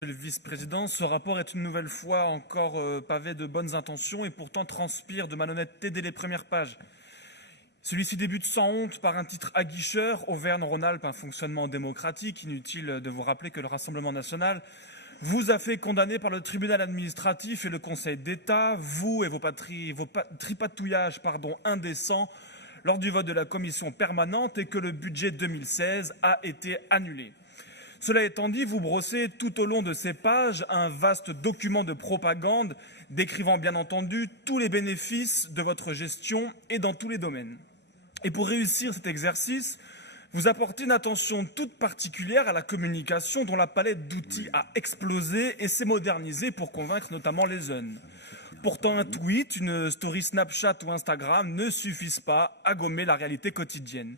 Le vice-président, ce rapport est une nouvelle fois encore pavé de bonnes intentions et pourtant transpire de malhonnêteté dès les premières pages. Celui-ci débute sans honte par un titre aguicheur, Auvergne-Rhône-Alpes, un fonctionnement démocratique. Inutile de vous rappeler que le Rassemblement national vous a fait condamner par le tribunal administratif et le Conseil d'État, vous et vos tripatouillages indécents lors du vote de la commission permanente et que le budget 2016 a été annulé. Cela étant dit, vous brossez tout au long de ces pages un vaste document de propagande décrivant bien entendu tous les bénéfices de votre gestion et dans tous les domaines. Et pour réussir cet exercice, vous apportez une attention toute particulière à la communication dont la palette d'outils a explosé et s'est modernisée pour convaincre notamment les jeunes. Pourtant, un tweet, une story Snapchat ou Instagram ne suffisent pas à gommer la réalité quotidienne.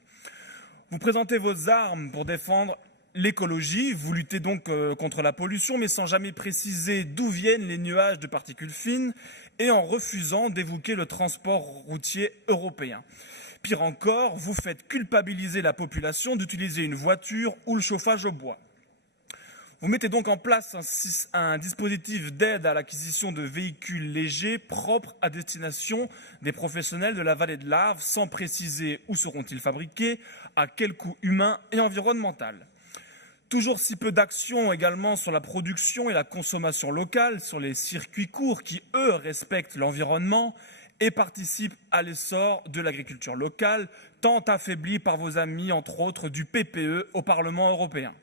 Vous présentez vos armes pour défendre l'écologie, vous luttez donc contre la pollution, mais sans jamais préciser d'où viennent les nuages de particules fines et en refusant d'évoquer le transport routier européen. Pire encore, vous faites culpabiliser la population d'utiliser une voiture ou le chauffage au bois. Vous mettez donc en place un dispositif d'aide à l'acquisition de véhicules légers propres à destination des professionnels de la vallée de l'Arve, sans préciser où seront-ils fabriqués, à quel coût humain et environnemental. Toujours si peu d'actions également sur la production et la consommation locale, sur les circuits courts qui, eux, respectent l'environnement et participent à l'essor de l'agriculture locale, tant affaiblie par vos amis, entre autres, du PPE au Parlement européen.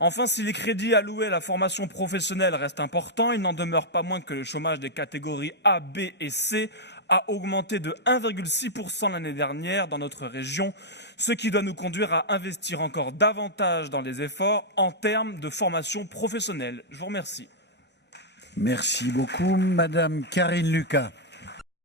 Enfin, si les crédits alloués à la formation professionnelle restent importants, il n'en demeure pas moins que le chômage des catégories A, B et C a augmenté de 1,6% l'année dernière dans notre région, ce qui doit nous conduire à investir encore davantage dans les efforts en termes de formation professionnelle. Je vous remercie. Merci beaucoup. Madame Karine Lucas.